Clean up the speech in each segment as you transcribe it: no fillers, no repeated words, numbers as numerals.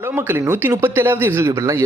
Hello மக்களே 137வது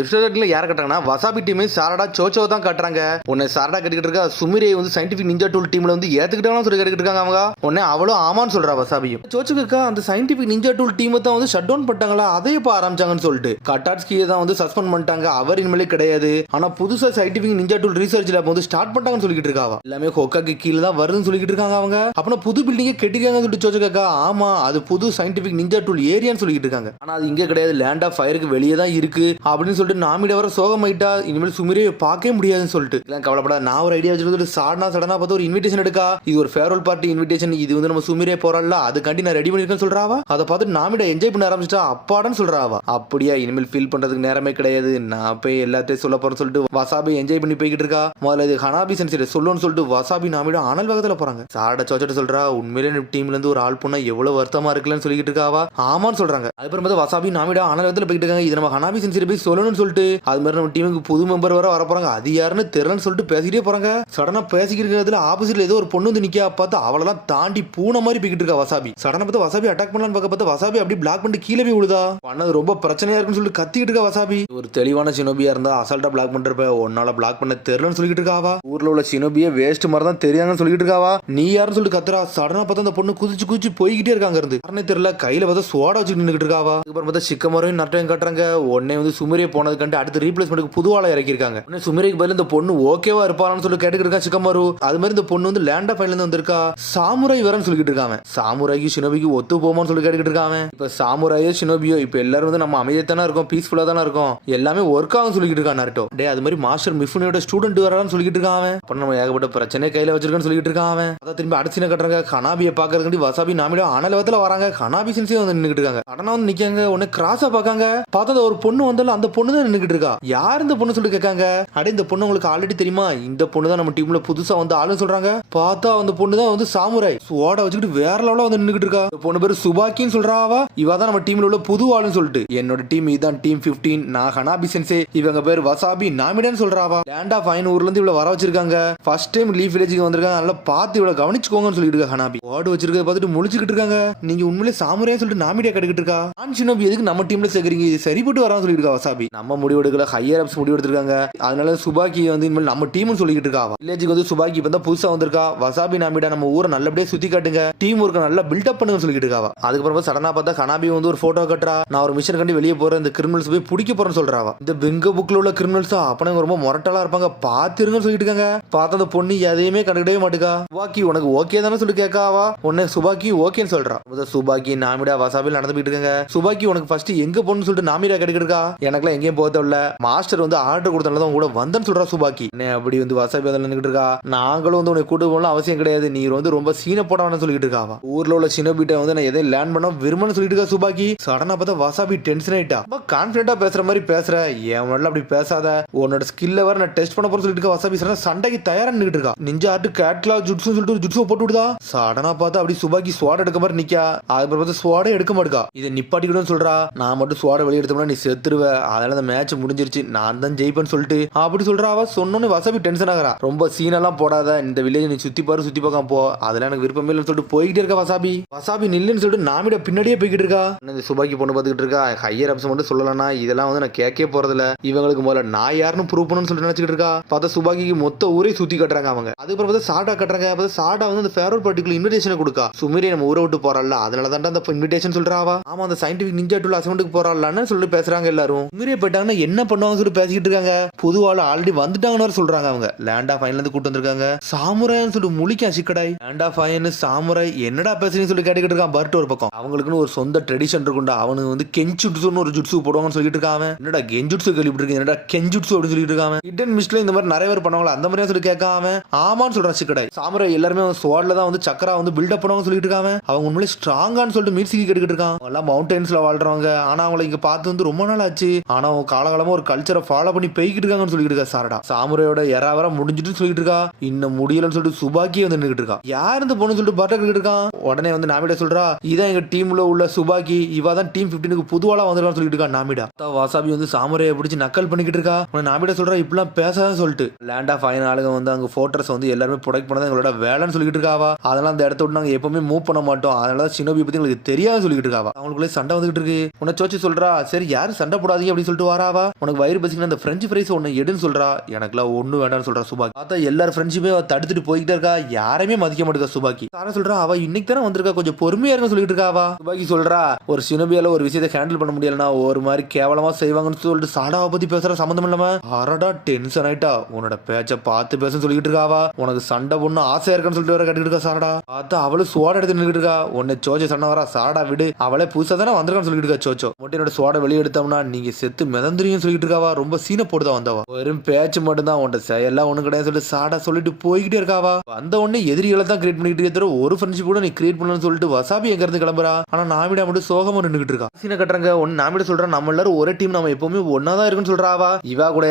எபிசோட்ல யாரை கட்டுறாங்கன்னா வசாபி டீமே சாரடா சோச்சோ தான் காட்டுறாங்க. உன்னை சாரடா கட்டிக்கிட்டு இருக்கா சுமிரே வந்து சயின்டிபிக் நிஞ்சா டூல் டீம்ல வந்து ஏத்துக்கிட்டாலும் சொல்லி கட்டிக்கிட்டு இருக்காங்க. அவங்க உடனே அவ்வளோ ஆமான்னு சொல்றா வசாபியும். சோச்சுக்கா அந்த சயின்டிபிக் நிஞ்சா டூல் டீமை தான் வந்து ஷட் டவுன் பண்ணிட்டாங்களா, அதே இப்போ ஆரம்பிச்சாங்கன்னு சொல்லிட்டு கட்டாட்ஸ்கியை தான் வந்து சஸ்பெண்ட் பண்ணிட்டாங்க. அவர் இனிமேலே கிடையாது. ஆனா புதுசா scientific ninja tool research lab வந்து ஸ்டார்ட் பண்ணிட்டாங்கன்னு சொல்லிட்டு இருக்காவா. எல்லாமே ஹோக்காக்கு கீழே தான் வருதுன்னு சொல்லிட்டு இருக்காங்க. அவங்க அப்பனா புது பில்டிங்கே கட்டிருக்காங்கன்னு சொல்லிட்டு சோச்சுக்கா ஆமா அது புது சயின்டிபிக் நிஞ்சா டூல் ஏரியான்னு சொல்லிட்டு இருக்காங்க. ஆனா அது இங்கே கிடையாது, லேண்ட் ஆஃப் ஃபயருக்கு வெளியே இருக்கு அப்படின்னு சொல்லிட்டு நாமிட வர சோகமாயிட்டா. இனிமேல் சுமிரே பார்க்கவே முடியாதுன்னு சொல்லிட்டு கவலைப்பட நான் ஒரு ஐடியா வச்சிருந்து சடனா பார்த்து ஒரு இன்விடேஷன் எடுக்கா. இது ஒரு ஃபேர்வெல் பார்ட்டி இன்விடேஷன். இது வந்து நம்ம சுமிரே போறல அதுக்காண்டி நான் ரெடி பண்ணிருக்கேன்னு சொல்றாவா. அதை பார்த்து நாமிட என்ஜாய் பண்ண ஆரம்பிச்சிட்டா. அப்பாடான்னு சொல்றாவா. அப்படியா இனிமேல் ஃபீல் பண்றதுக்கு நேரமே கிடையாது, நான் போய் எல்லாத்தையும் சொல்ல போறேன்னு சொல்லிட்டு வசாபி என்ஜாய் பண்ணி போய்கிட்டு இருக்கா. முதல்ல இது ஹனாபி சென்சிட சொல்லுன்னு சொல்லிட்டு வசாபி நாமிட ஆனல் வேகத்துல போறாங்க. சாட சோச்சட்ட சொல்றா உண்மையிலே டீம்ல இருந்து ஒரு ஆள் பொண்ணா எவ்வளவு வருத்தமா இருக்குன்னு சொல்லிட்டு இருக்காவா. ஆமான்னு சொல்றாங்க. அதுக்கப்புறம் வசாபி நாமிட ஆனல் வேகத்துல போய்கிட்டு இருக்காங்க. இது நம்ம ஹனாபி சென்சிட போய் சொல்லணும்னு சொல்லிட்டு அது மாதிரி நம்ம டீமுக்கு புது மெம்பர் வர போறாங்க. அது யாருன்னு தெரியலன்னு சொல்லிட்டு பேசிக்கிட்டே போறாங்க. சடனா பேசிக்கிறதுல ஆப்போசிட்ல ஏதோ ஒரு பொண்ணு வந்து நிக்க பார்த்து அவளெல்லாம் தாண்டி பூனை மாதிரி போய்கிட்டு இருக்கா வசாபி. சடனா பார்த்து வசாபி அட்டாக் பண்ணலான்னு பார்த்து வசாபி அப்படி பிளாக் பண்ணிட்டு கீழே போய் விழுதா. பண்ணது ரொம்ப பிரச்சனையா இருக்குன்னு சொல்லிட்டு கத்திக்கிட்டு இருக்கா வசாபி. ஒரு தெளிவான சினோபியா இருந்தா அசால்ட்டா பிளாக் பண்றப்ப உன்னால பிளாக் பண்ண தெரியலன்னு சொல்லிட்டு இருக்காவா. ஊர்ல உள்ள சினோபியா வேஸ்ட் மாதிரி தான் தெரியாதுன்னு சொல்லிட்டு இருக்காவா. நீ யாருன்னு சொல்லிட்டு கத்துறா. சடனா பார்த்து அந்த பொண்ணு குதிச்சு போய்கிட்டே இருக்காங்க. இருந்து காரணம் தெரியல கையில பார்த்து சோடா வச்சுட்டு நின்றுட்டு இருக்காவா. அதுக்கப்புறம் பார்த்தா சிக்கமரையும் நட்டையும் காட்டுறாங்க. உடனே வந்து சுமிரே போனது கண்டு அடுத்து ரீப்ளேஸ்மெண்ட்டுக்கு புது ஆளை இறக்கிருக்காங்க. சுமிரேக்கு பதில் இந்த பொண்ணு ஓகேவா இருப்பான்னு சொல்லி கேட்டுக்கிட்டு இருக்கா சிக்கமாரு. அது மாதிரி இந்த பொண்ணு வந்து லேண்ட் ஆஃப் ஃபயர்ல இருந்து வந்திருக்கா. சாமுராய் வரன்னு சொல்லிட்டு இருக்காங்க. சாமுராய்க்கு ஷினோபிக்கு ஒத்து போமான்னு சொல்லி கேட்டுக்கிட்டு இருக்காங்க. இப்ப சாமுராயோ ஷினோபியோ இப்ப எல்லாரும் வந்து நம்ம அமைதியாத்தானே இருக்கோம், பீஸ்ஃபுல்லா தானே இருக்கும், எல்லாமே ஒர்க் ஆகும் சொல்லிட்டு இருக்கான் நருட்டோ. டே அது மாதிரி மாஸ்டர் மிஃபுனியோட ஸ்டூடெண்ட் வரான்னு சொல்லிட்டு இருக்காங்க. அப்ப நம்ம ஏகப்பட்ட பிரச்சனை கையில வச்சிருக்கான்னு சொல்லிட்டு இருக்காங்க. அதான் திரும்பி அடுத்த கட்டுறாங்க. ஹனாபியை பாக்குறதுக்கு வசாபி நாமிட ஆனலவத்துல வராங்க. ஹனாபி சென்சே வந்து நின்னுட்டு இருக்காங்க. கடனா வந்து நிக்காங்க. உடனே கிராஸா பாக்காங்க. பார்த்தா ஒரு பொண்ணு வந்தாலும் அந்த பொண்ணு தான் நின்னுட்டு இருக்கா. யார் இந்த பொண்ணு சொல்லிட்டு கேட்காங்க. அட இந்த பொண்ணு உங்களுக்கு ஆல்ரெடி தெரியுமா, இந்த பொண்ணு தான் நம்ம டீம்ல புதுசா வந்து ஆளுன்னு சொல்றாங்க. பார்த்தா அந்த பொண்ணு தான் வந்து சாமுராய் சோட வச்சுக்கிட்டு வேற லெவலா வந்து நின்னுட்டு இருக்கா. இந்த பொண்ணு பேரு சுபாக்கின்னு சொல்றாவா. இவ தான் நம்ம டீம்ல உள்ள புது ஆளுன்னு சொல்லிட்டு என்னோட டீம் இதான் டீம் 15, நான் ஹனாபி சென்சே, இவங்க பேர் வசாபி நாமிடான்னு சொல்றாவா. லேண்ட் ஆஃப் ஃபைன் ஊர்ல இருந்து இவ்வளவு வர வச்சிருக்காங்க. ஃபர்ஸ்ட் டைம் லீஃப் வில்லேஜுக்கு வந்திருக்காங்க. நல்லா பார்த்து இவ்வளவு கவனிச்சுக்கோங்கன்னு சொல்லிட்டு இருக்கா. ஹனாபி ஓடு வச்சிருக்கத பார்த்துட்டு முழிச்சுக்கிட்டு இருக்காங்க. நீங்க உண்மையிலே சாமுராய் சொல்லிட்டு நாமிடியா கட்டுக்கிட்டு இருக்கா. நான் ஷினோபி எதுக்கு நம்ம டீம்ல சேர்க்கறீங்க, இது சரிப்பட்டு வரான்னு சொல்லிட்டு இருக்கா வசாபி. நம்ம முடிவு எடுக்கல, ஹையர் அப்ஸ் முடிவு எடுத்திருக்காங்க. அதனால சுபாக்கி வந்து இனிமேல் நம்ம டீம்னு சொல்லிட்டு இருக்கா. வில்லேஜுக்கு வந்து சுபாக்கி இப்ப தான் புதுசா வந்திருக்கா. வசாபி நாமிடா நம்ம ஊரை நல்லபடியா சுத்தி காட்டுங்க, டீம் ஒர்க்க நல்லா பில்டப் பண்ணுங்க சொல்லிட்டு இருக்காவா. அதுக்கப்புறம் சடனா பார்த்தா ஹனாபி வந்து ஒரு போட்டோ கட்டுறா. நான் ஒரு மிஷன் கண்டி வெளியே போறேன், இந்த கிரிமினல்ஸ் போய் பிடிக்க போறேன்னு சொல்றாவா. இந்த பெங்க புக்ல உள்ள கிரிமினல்ஸ் அப்பனே ரொம்ப மொரட்டலா இருப்பாங்க, பாத்துருங்கன்னு சொல்லிட்டு இருக்காங்க. பார்த்தா அந்த பொண்ணு எதையுமே கண்டுக்கிட்டே மாட்டுக்கா. சுபாக்கி உனக்கு ஓகே தானே சொல்லி கேட்காவா. உடனே சுபாக்கி ஓகேன்னு சொல்றா. சுபாக்கி நாமிடா வசாபில் நடந்துட்டு இருக்காங்க. சுபாக்கி உனக்கு ஃபர்ஸ்ட் எங்க போன்னு சொல்லிட்டு நாமிடா கேட்டுக்கிட்டு இருக்கா. எனக்குலாம் எங்கேயும் போகல, மாஸ்டர் வந்து ஆர்டர் கொடுத்தனால கூட வந்தன்னு சொல்றா சுபாக்கி. அப்படி வந்து வசாபி நின்னுட்டு இருக்கா. நாங்களும் வந்து உனக்கு கூட்டு போகலாம் அவசியம் கிடையாது, நீ வந்து ரொம்ப சீனை போடான்னு சொல்லிட்டு இருக்காவா. ஊர்ல உள்ள சின்னபிட்ட வந்து நான் எதையும் லேண்ட் பண்ண விரும்புன்னு சொல்லிட்டு இருக்கா சுபாக்கி. சடனா பார்த்தா வசாபி டென்ஷன் ஆயிட்டா. கான்பிடண்டா பேசுற மாதிரி பேசுற, என் முன்னாடி அப்படி பேசாத, உன்னோட ஸ்கில்ல வர நான் டெஸ்ட் பண்ண போறேன்னு சொல்லிட்டு இருக்கா வசாபி. சடனா சண்டைக்கு தயாரா நின்னுட்டு இருக்கா. நிஞ்சா ஆட்டு கேட்லா ஜுட்ஸு சொல்லிட்டு ஜுட்ஸு போட்டு விடுதா. சடனா பார்த்தா அப்படி சுபாக்கி ஸ்வாட் எடுக்க மாதிரி நிக்கா. அதுக்கப்புறம் பார்த்து ஸ்வாடே எடுக்க மாட்டா. இதை நிப்பாட்டிக்கிடுன்னு சொல்றா. நான் மட்டும் ஸ்வாட வெளியே எடுத்தோம்னா நீ செத்துருவ, அதனால அந்த மேட்ச் முடிஞ்சிருச்சு, நான் தான் ஜெயிப்பேன்னு சொல்லிட்டு அப்படி சொல்றா. அவ சொன்னோன்னு வசாபி டென்ஷன் ஆகிறா. ரொம்ப சீனெல்லாம் போடாத, இந்த வில்லேஜ் நீ சுத்தி பாரு, சுத்தி பார்க்காம போ, அதெல்லாம் எனக்கு விருப்பம் இல்லைன்னு சொல்லிட்டு போய்கிட்டே இருக்கா வசாபி. வசாபி நில்லுன்னு சொல்லிட்டு நாமிட பின்னாடியே போய்கிட்டு இருக்கா. இந்த சுபாக்கி பொண்ணு பார்த்துக்கிட்டு இருக்கா. ஹையர் அப்ஸ் மட்டும் சொல்லலன்னா இதெல்லாம் வந்து நான் கேட்கவே போறதில்ல, இவங்களுக்கு முதல்ல நான் யாருன்னு ப்ரூவ் பண்ணணும்னு சொல்லிட்டு நினைச்சிட்டு இருக்கா. பார்த்தா சுபாக்கிக்கு மொத்த ஊரே சுத்தி கட்டுறாங்க அவங்க. அதுக்கப்புறம் பார்த்தா சாட்டா கட்டுறாங்க. பார்த்தா சாட்டா வந்து அந்த ஃபேர்வெல் பார்ட்டிக்குள்ள இன்விடேஷன் கொடுக்கா. சுமிரே நம்ம ஊரை விட்டு போறாள், அதனால தான் அந்த இன்விடேஷன் சொல்றாவா. ஆமா அந்த சயின்டிபிக் நிஞ்சா டூல் அசைன்மெண்ட்டுக்கு போறாள்னு சொல்லிட்டு பேசுறாங்க எல்லாரும். சுமிரே போயிட்டாங்கன்னா என்ன பண்ணுவாங்க சொல்லிட்டு பேசிக்கிட்டு இருக்காங்க. புது ஆள் ஆல்ரெடி வந்துட்டாங்கன்னு சொல்றாங்க அவங்க. லேண்ட் ஆஃப் ஃபைன்ல இருந்து கூட்டு வந்திருக்காங்க. சாமுராய்னு சொல்லிட்டு முழிக்கா சிக்கடாய். லேண்ட் ஆஃப் ஃபைன் சாமுராய் என்னடா பேசுறீங்கன்னு சொல்லி கேட்டுக்கிட்டு இருக்கான் பர்ட் ஒரு பக்கம். அவங்களுக்குன்னு ஒரு சொந்த ட்ரெடிஷன் இருக்குண்டா. அவனுக்கு வந்து கெஞ்சுட்ஸுன்னு ஒரு ஜுட்ஸு போடுவாங்கன்னு சொல்லிட்டு இருக்காங்க. என்னடா கெஞ்சுட்ஸு கேள்விப்பட்டிருக்கீங்க, என்னடா கெஞ்சுட்ஸு அப்படின்னு சொல்லிட்டு இருக்காங்க. ஹிடன் மிஸ்ட்ல இந்த மாதிரி நிறைய பேர் பண்ணுவாங்களா, அந்த மாதிரியா சொல்லி கேட்காம ஆமான்னு சொல்றான் சிக்கடாய். சாமுராய் எல்லாருமே ஸ்வாட்ல தான் வந்து சக்கரா வந்து பில்டப் பண்ணுவாங்க சொல்லிட்டு இருக்காங்க. அவங்க உண்மையிலே ஸ்ட்ராங்கான்னு சொல்லிட்டு மியூசிக் கேட்டுக்கிட்டு இருக்கான். எல்லாம் மவுண்டன்ஸ்ல வாழ்றவங்க, ஆனா அவங்களை இங்க பார்த்து வந்து ரொம்ப நாள் ஆச்சு, ஆனா அவங்க காலகாலமா ஒரு கல்ச்சரை ஃபாலோ பண்ணி போய்கிட்டு இருக்காங்கன்னு சொல்லிட்டு இருக்கா சாரடா. சாமுரையோட எறாவர முடிஞ்சிட்டு சொல்லிட்டு இருக்கா. இன்னும் முடியலன்னு சொல்லிட்டு சுபாக்கி வந்து நின்னுட்டு இருக்கா. யார் இந்த பொண்ணு சொல்லிட்டு பாட்டு இருக்கான். உடனே வந்து நாமிடா சொல்றா, இதான் எங்க டீம்ல உள்ள சுபாக்கி, இவ தான் டீம் 15க்கு புதுவாளா வந்திருக்கான்னு சொல்லிட்டு இருக்கா நாமிடா. வாசாபி வந்து சாமுரையை பிடிச்சி நக்கல் பண்ணிக்கிட்டு இருக்கா. நாமிடா சொல்றா இப்பெல்லாம் பேசாதான் சொல்லிட்டு. லேண்ட் ஆஃப் ஃபைன் ஆளுங்க வந்து அங்க போர்ட்ரஸ் வந்து எல்லாருமே ப்ரொடெக்ட் பண்ணதான் எங்களோட வேலைன்னு சொல்லிட்டு இருக்காவா. அதெல்லாம் அந்த இடத்த விட்டு நாங்க எப்பவுமே மூவ் பண்ண மாட்டோம், அதனால ஷினோபி பத்தி உங்களுக்கு தெரியாது சொல்லிட்டு இருக்காவா. அவங்களுக்குள்ளே சண்டை வந்துகிட்டு இருக்கு. உன்னை சோச்சு சொல்றா சரி யாரும் சண்டை போடாதீங்க அப்படின்னு சொல்லிட்டு வராவா. உனக்கு வயிறு பசிக்கணும் அந்த ஃப்ரெஞ்ச் ஃப்ரைஸ் ஒன்னு எடுன்னு சொல்றா. எனக்குலாம் ஒண்ணு வேண்டாம்னு சொல்றா சுபாக்கி. பார்த்தா எல்லாரும் ஃப்ரெண்ட்ஸுமே தடுத்துட்டு போய்கிட்டே இருக்கா. யாரையுமே மதிக்க மாட்டேங்கா சுபாக்கி. சாரா சொல்றா அவ இன்னைக்கு தானே வந்திருக்கா கொஞ்சம் பொறுமையா இருக்க சொல்லிட்டு இருக்காவா. சுபாக்கி சொல்றா ஒரு சினோபியால ஒரு விஷயத்தை ஹேண்டில் பண்ண முடியலன்னா ஒரு மாதிரி கேவலமா செய்வாங்கன்னு சொல்லிட்டு சாடாவை பத்தி பேசுற சம்மந்தம் இல்லாம அரடா டென்ஷன் ஆயிட்டா. உன்னோட பேச்ச பார்த்து பேசுன்னு சொல்லிட்டு இருக்காவா. உனக்கு சண்டை பொண்ணு ஆசையா இருக்குன்னு சொல்லிட்டு வர கட்டிட்டு இருக்கா சாரடா. பார்த்தா அவளும் சோடா எடுத்து நின்றுட்டு இருக்கா. உன்னை சோச்சோ சண்டை வரா சாரடா விடு அவளே புதுசா தானே வந்திருக்கான்னு சொல்லிட்டு இருக்கா. சோச்சோ மொட்டையோட சோடா வெளியே எடுத்தோம்னா நீங்க செத்து மிதந்துருன்னு சொல்லிட்டு இருக்காவா. ரொம்ப சீனை போட்டுதான் வந்தவா. வெறும் பேச்சு மட்டும் தான் உன்ட செயல்லாம் ஒண்ணு கிடையாது சொல்லிட்டு சாடா சொல்லிட்டு போய்கிட்டே இருக்காவா. வந்த உடனே எதிரிகளை தான் கிரியேட் பண்ணிட்டு இருக்கிற ஒரு ஃப்ரெண்ட்ஷிப் கூட நீ கிரியேட் பண்ணலன்னு சொல்லிட்டு வசாபி எங்க இருந்து கிளம்புறா. ஆனா நாமிடா மட்டும் சோகமா நின்றுட்டு இருக்கா. சீனை கட்டுறாங்க. ஒன்னு நாமிட சொல்றா நம்ம எல்லாரும் ஒரே டீம் நம்ம எப்பவுமே ஒன்னாதான் இருக்குன்னு சொல்றாவா. இவா கூட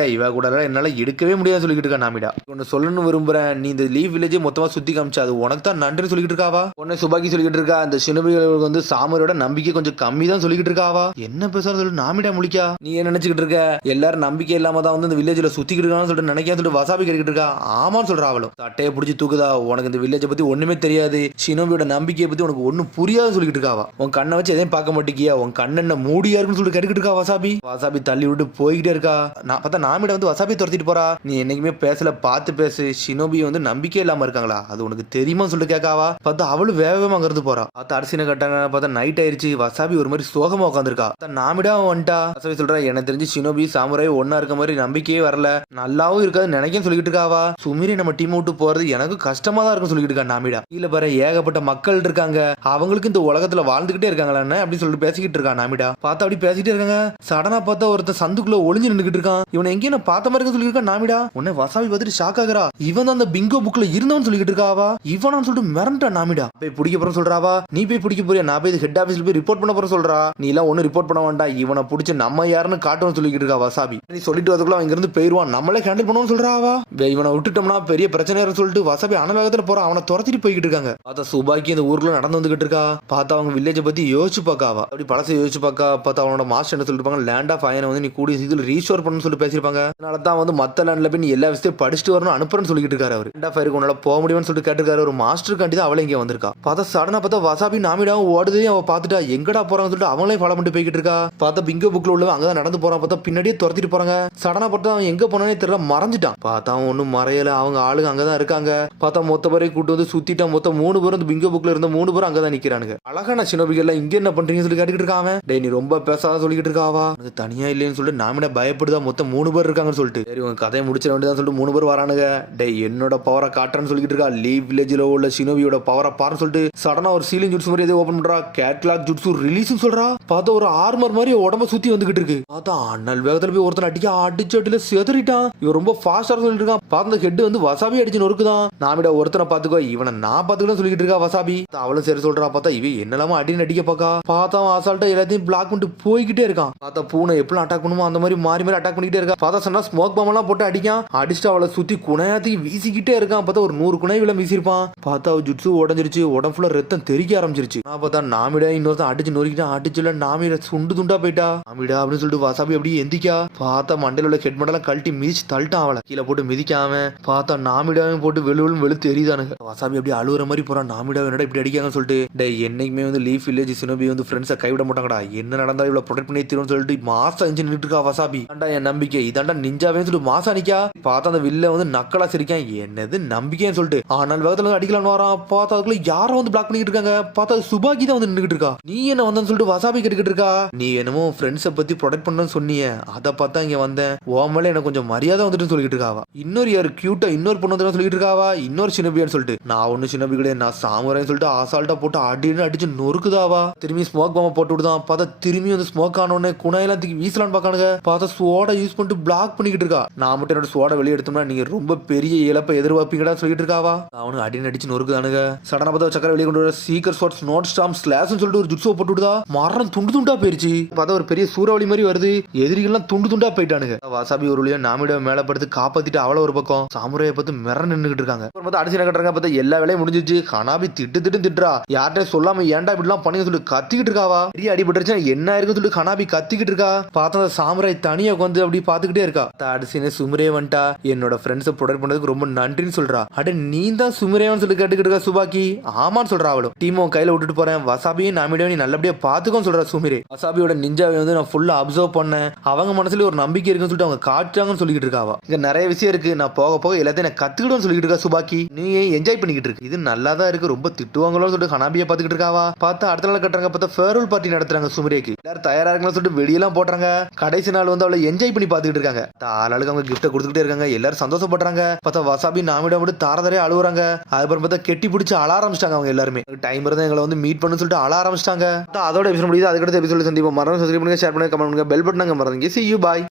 என்னால எடுக்கவே முடியாது சொல்லிட்டு இருக்கா நாமிடா. ஒன்னு சொல்லணும்னு விரும்புறேன் நீ இந்த லீவ் வில்லேஜ் மொத்தமா சுத்தி காமிச்சு அது உனக்கு தான் நன்றின்னு சொல்லிட்டு இருக்காவா. உன்னை சுபாக்கி சொல்லிட்டு இருக்கா. அந்த சினுபிகளுக்கு வந்து சாமரோட நம்பிக்கை கொஞ்சம் கம்மி தான் சொல்லிட்டு இருக்காவா. என்ன பேசுறது சொல்லி நாமிடா முழிக்கா. நீ என்ன நினைச்சுக்கிட்டு இருக்க எல்லாரும் நம்பிக்கை இல்லாம தான் வந்து இந்த வில்லேஜ்ல சுத்திக்கிட்டு இருக்கான்னு சொல்லிட்டு நினைக்கான்னு சொல்லிட்டு வசாபி கேட்டுக்கிட்டு இருக்கா. ஆமான்னு சொல்றா அவளும். தட்டையை பிடிச்சி தூக்குதா உனக்கு இந்த வில்லேஜை பத்தி ஒண்ணுமே தெரியாது. ஷினோபியோட நம்பிக்கையை பத்தி உனக்கு ஒண்ணும் புரியாது சொல்லிட்டு இருக்காவா. உன் கண்ணை வச்சு எதையும் பார்க்க மாட்டேங்கியா உன் கண்ணென்ன மூடியா இருக்குன்னு சொல்லிட்டு கேட்டுக்கிட்டு இருக்கா வசாபி. வசாபி தள்ளி விட்டு போய்கிட்டே இருக்கா. நான் பார்த்தா நாமிட வந்து வசாபி துரத்திட்டு போறா. நீ என்னைக்குமே பேசல பார்த்து பேசு. ஷினோபி வந்து நம்பிக்கை இல்லாம இருக்காங்களா அது உனக்கு தெரியுமா சொல்லிட்டு கேட்காவா. பார்த்தா அவளும் வேகமா அங்க இருந்து போறா. பார்த்தா அரிசினை கட்டாங்க. பார்த்தா நைட் ஆயிருச்சு. வசாபி ஒரு மாதிரி சோகமா உட்காந்துருக்கா. நாமிடா வந்துட்டா. வசாபி சொல்றா எனக்கு தெரிஞ்சு ஷினோபி சாமுராய் ஒன்னா இருக்க மாதிரி நம்பிக்கையே வரல நல்லாவும் இருக்காது நினைக்கன்னு சொல்லிட்டு இருக்காவா. சுமிரி நம்ம டீம் விட்டு போறது எனக்கு கஷ்டமா தான் இருக்கும் சொல்லிட்டு இருக்கா நாமிடா. கீழே பாரு ஏகப்பட்ட மக்கள் இருக்காங்க அவங்களுக்கு இந்த உலகத்துல வாழ்ந்துகிட்டே இருக்காங்களான்னு அப்படி சொல்லிட்டு பேசிக்கிட்டு இருக்கா நாமிடா. பார்த்தா அப்படி பேசிக்கிட்டே இருக்காங்க. சடனா பார்த்தா ஒருத்தன் சந்துக்குள்ள ஒளிஞ்சு நின்றுகிட்டு இருக்கான். இவனை எங்கேயும் நான் பார்த்த மாதிரி சொல்லியிருக்கா நாமிடா. உடனே வசாபி பார்த்துட்டு ஷாக் ஆகுறா. இவன் தான் அந்த பிங்கோ புக்ல இருந்தவன் சொல்லிட்டு இருக்காவா. இவனான்னு சொல்லிட்டு மிரண்டா நாமிடா. போய் பிடிக்க போறேன் சொல்றாவா. நீ போய் பிடிக்க போறியா நான் போய் ஹெட் ஆபீஸ்ல போய் ரிப்போர்ட் பண்ண போறேன் சொல்றா. நீ எல்லாம் ஒண்ணு ரிப்போர்ட் பண்ண வேண்டாம் இவனை பிடிச்சி நம்ம யாருன்னு காட்டுவோம் சொல்லிட்டு இருக்கா வசாபி. நீ சொல்லிட்டு வரதுக்குள்ள இங்க இருந்து போயிருவான் நம்மளே ஹேண்டில் பண்ணுவோம் சொல்றாவா. இவனை விட்டுட்டோம்னா பெரிய பிரச்சனை சொல்லிட்டு வசாபி அனவேகத்துல போறான். அவனை துரத்திட்டு போய்கிட்டு இருக்காங்க. பார்த்தா சுபாக்கி இந்த ஊர்ல நடந்து வந்துகிட்டு இருக்கா. பார்த்தா அவங்க வில்லேஜ் பத்தி யோசிச்சு பார்க்காவா. அப்படி பழசை யோசிச்சு பார்க்கா. பார்த்தா அவனோட மாஸ்டர் என்ன சொல்லிருப்பாங்க லேண்ட் ஆஃப் அயனை வந்து நீ கூடிய சீக்கிரம் ரீஸ்டோர் பண்ணு சொல்லி பேசிருப்பாங்க. அதனால தான் வந்து மத்த லேண்ட்ல போய் நீ எல்லா விஷயத்தையும் படிச்சுட்டு வரணும் அனுப்புறேன்னு சொல்லிட்டு இருக்காரு அவர். லேண்ட் ஆஃப் அயருக்கு உன்னால போக முடியும்னு சொல்லிட்டு கேட்டிருக்காரு. ஒரு மாஸ்டர் காண்டி தான் அவளை இங்க வந்திருக்கா. பார்த்தா சடனா பார்த்தா வசாபி நாமிடாவும் ஓடுதே அவ பார்த்துட்டா எங்கடா போறாங்கன்னு சொல்லிட்டு அவங்களே ஃபாலோ பண்ணிட்டு போய்கிட்டு இருக்கா. பார்த்தா பிங்கோ புக்ல உள்ள அங்கதான் நடந்து போறான். பார்த்தா பின்னாடியே துரத்திட்டு போறாங்க. சடனா பார்த்தா அவன் எங்க போனானே தெரியல மறைஞ்சிட்டான். பார்த்தா அவன் ஒன்னும் மறையல அவங்க ஆளுங்க அங்கதான் இருக்காங்க. பார்த்தா மொத்த பேரை கூட்டு வந்து சுத்திட்டான். மொத்தம் 3 பேரும் அந்த பிங்கோ புக்ல இருந்த 3 பேரும் அங்கதான் நிக்கிறானுங்க. அழகான சினோபிகள் இங்க என்ன பண்றீங்கன்னு சொல்லி கேட்டுக்கிட்டு இருக்கான். டேய் நீ ரொம்ப பேசாத சொல்லிட்டு இருக்காவா. தனியா இல்லைன்னு சொல்லிட்டு நாமிட பயப்படுதா. மொத்தம் 3 பேர் இருக்காங்கன்னு சொல்லிட்டு சரி உங்க கதையை முடிச்சிட வேண்டியதான் சொல்லிட்டு 3 பேர் வரானுங்க. டேய் என்னோட பவரை காட்டுறேன்னு சொல்லிட்டு இருக்கா. லீவ் வில்லேஜ்ல உள்ள சினோபியோட பவரை பாருன்னு சொல்லிட்டு சடனா ஒரு சீலிங் ஜுட்ஸ் மாதிரி எதை ஓபன் பண்றா. கேட்லாக் ஜுட்ஸ் ரிலீஸ் சொல்றா. பார்த்தா ஒரு ஆர்மர் மாதிரி உடம்ப சுத்தி வந்துகிட்டு இருக்கு. பார்த்தா அண்ணல் வேகத்துல போய் ஒருத்தன் அடிச்சு அடில செதறிட்டான். இவன் ரொம்ப ஃபாஸ்டா சொல்லிட்டு இருக்கான். பார்த்த ஹெட் வந்து வசாபி அடிச்சு நொறுக்குதான். நாமிட ஒருத்தனை பாத்துக்கோ இவனை நான் பாத்துக்கலாம் சொல்லிட்டு இருக்கா வசாபி. அவளும் சரி சொல்றா. பார்த்தா இவ என்னெல்லாம அடின்னு அடிக்க பாக்கா. பார்த்தா அசால்ட்டா எல்லாத்தையும் பிளாக் பண்ணிட்டு போய்கிட்டே இருக்கான். பார்த்தா பூனை எப்படி அட்டாக் பண்ணுமோ அந்த மாதிரி மாறி மாறி அட்டாக் பண்ணிக்கிட்டே இருக்கா. பார்த்தா சொன்னா ஸ்மோக் பாம் எல்லாம் போட்டு அடிக்கான். அடிச்சுட்டு அவளை சுத்தி குணையாத்தி வீசிக்கிட்டே இருக்கான். பார்த்தா ஒரு 100 குணை வில வீசிருப்பான். பார்த்தா அவ ஜுட்ஸு உடஞ்சிருச்சு. உடம்பு ஃபுல்லா ரத்தம் தெறிக்க ஆரம்பிச்சிருச்சு. பார்த்தா நாமிடா இன்னொருத்தன் அடிச்சு நொறுக்கிட்டான். அடிச்சுல நாமிட சுண்டு துண்டா போயிட்டா. நாமிடா அப்படின்னு சொல்லிட்டு வசாபி அப்படியே எந்திக்கா. பார்த்தா மண்டையில உள்ள ஹெட் மண்டெல்லாம் கழட்டி மிதிச்சு தள்ளிட்டான். அவளை கீழே போட்டு மிதிக்காம பார்த்தா நாமிடாவையும் போட்டு வெளு தெரியுதானுங்க. வசாபி அப்படியே அழுகுற மாதிரி போறான். நாமிடாவை என்னடா இப்படி அடிக்காங்கன்னு சொல்லிட்டு டேய் என்னைக்குமே வந்து லீஃப் வில்லேஜ் சினோபி வந்து ஃப்ரெண்ட்ஸை கைவிட மாட்டாங்கடா. என்ன நடந்தா இவ்வளவு ப்ரொடெக்ட் பண்ணி தீரும்னு சொல்லிட்டு மாசா இன்ஜின் நின்று இருக்கா வசாபி. அண்டா என் நம்பிக்கை இதாண்டா நிஞ்சாவே சொல்லிட்டு மாசா நிக்கா. பார்த்தா அந்த வில்ல வந்து நக்கலா சிரிக்கான். என்னது நம்பிக்கைன்னு சொல்லிட்டு ஆனால் வேகத்துல வந்து அடிக்கலான்னு வரான். பார்த்தா அதுக்குள்ள யாரோ வந்து பிளாக் பண்ணிட்டு இருக்காங்க. பார்த்தா சுபாக்கி தான் வந்து நின்றுட்டு இருக்கா. நீ என்ன வந்தன்னு சொல்லிட்டு வசாபி கேட்டுக்கிட்டு இருக்கா. நீ என்னமோ ஃப்ரெண்ட்ஸை பத்தி ப்ரொடெக்ட் பண்ணணும்னு சொன்னியே அதை பார்த்தா இங்க வந்தேன். ஓமல எனக்கு கொஞ்சம் மரியாதை வந்துட்டு சொல்லிட்டு இருக்காவா. இன்னொரு யாரு கியூட்டா இன்னொரு பொண்ணு வந்து சொல்லிட்டு இருக்காவா. இன்னொரு சின்னபியான்னு சொல்லிட்டு நான் ஒண்ணு சின்னபி கிடையாது நான் சாமுராய்னு சொல்லிட்டு அசால்ட்டா போட்டு அடின்னு அடிச்சு நொறுக்குதாவா. திரும்பி ஸ்மோக் பாம்பை போட்டு விடுதான். பார்த்தா திரும்பி வந்து ஸ்மோக் ஆனோடனே குணையெல்லாம் தூக்கி வீசலான்னு பாக்கானுங்க. பார்த்தா சோடா யூஸ் பண்ணிட்டு பிளாக் பண்ணிக்கிட்டு இருக்கா. நான் மட்டும் என்னோட சோடா வெளியே எடுத்தோம்னா நீங்க ரொம்ப பெரிய இழப்பை எதிர்பார்ப்பீங்கடா சொல்லிட்டு இருக்காவா. அவனுக்கு அடின்னு அடிச்சு நொறுக்குதானுங்க. சடனா பார்த்தா சக்கரை வெளியே கொண்டு வர சீக்கர் ஷாட்ஸ் நோட் ஸ்டாம் ஸ்லாஷ்னு சொல்லிட்டு ஒரு ஜுட்ஸோ போட்டு விடுதா. மரம் துண்டு துண்டா போயிருச்சு. பார்த்தா ஒரு பெரிய சூறாவளி மாதிரி வருது. எதிரிகள்லாம் துண்டு துண்டா போயிட்டானுங்க. வாசாபி ஒரு வழியா நாமிட மேல படுத்து காப்பாத்திட்டு அவளை ஒரு ஒரு பக்கம் சாமுரையை பார்த்து மிர நின்றுகிட்டு இருக்காங்க. அப்புறம் பார்த்தா அடிச்சு கட்டுறாங்க. பார்த்தா எல்லா வேலையும் முடிஞ்சிச்சு. ஹனாபி திட்டுறா. யார்கிட்ட சொல்லாம ஏன்டா இப்படிலாம் பண்ணி சொல்லி கத்திக்கிட்டு இருக்காவா. பெரிய அடிபட்டுருச்சு என்ன இருக்குன்னு சொல்லி ஹனாபி கத்திக்கிட்டு இருக்கா. பார்த்தா சாமுரை தனியா உட்காந்து அப்படி பாத்துக்கிட்டே இருக்கா. அடிச்சுன்னு சுமிரே வந்துட்டா. என்னோட ஃப்ரெண்ட்ஸை ப்ரொடெக்ட் பண்ணதுக்கு ரொம்ப நன்றின்னு சொல்றா. அட நீ தான் சுமிரேன்னு சொல்லி கேட்டுக்கிட்டு இருக்கா சுபாக்கி. ஆமான்னு சொல்றா அவளும். டீமோ கையில விட்டுட்டு போறேன். வசாபியும் நாமிடியும் நீ நல்லபடியா பாத்துக்கோன்னு சொல்றா சுமிரே. வசாபியோட நிஞ்சாவை வந்து நான் ஃபுல்லா அப்சர்வ் பண்ணேன். அவங்க மனசுல ஒரு நம்பிக்கை இருக்குன்னு சொல்லிட்டு அவங்க காட்டுறாங்கன்னு சொல்லிட்டு இருக்காவா. இங்க நிறைய விஷயம் இருக்கு. நான் போக போக எல்லாத்தையும் நான் கத்துக்கிட்டோம்னு சொல்லிட்டு இருக்கா சுபாக்கி. நீ என்ஜாய் பண்ணிக்கிட்டு இருக்கு. இது நல்லா தான் இருக்கு. ரொம்ப திட்டுவாங்களோ சொல்லிட்டு ஹனாபியை பாத்துக்கிட்டு இருக்காவா. பார்த்தா அடுத்த நாள் கட்டுறாங்க. பார்த்தா ஃபேர்வெல் பார்ட்டி நடத்துறாங்க சுமிரேக்கு. எல்லாரும் தயாரா இருக்கணும்னு சொல்லிட்டு வெளியெல்லாம் போடுறாங்க. கடைசி நாள் வந்து அவளை என்ஜாய் பண்ணி பாத்துக்கிட்டு இருக்காங்க. ஆளாளுக்கு அவங்க கிஃப்ட் கொடுத்துக்கிட்டே இருக்காங்க. எல்லாரும் சந்தோஷப்படுறாங்க. பார்த்தா வசாபி நாமிடம் மட்டும் தாரதாரே அழுவுறாங்க. அதுக்கப்புறம் பார்த்தா கெட்டி பிடிச்சி அழ ஆரம்பிச்சிட்டாங்க அவங்க எல்லாருமே. டைம் இருந்தா எங்களை வந்து மீட் பண்ணு சொல்லிட்டு அழ ஆரம்பிச்சிட்டாங்க. அதோட எபிசோட் முடியுது. அதுக்கடுத்த எபிசோட் சந்திப்போம். மறந்து சப்ஸ்கிரைப் பண்ணுங்க, ஷேர் பண்ணுங்க, கமெண்ட் பண்ணுங்க, பெல் பட்டன் மறந்துங்க. See you, bye.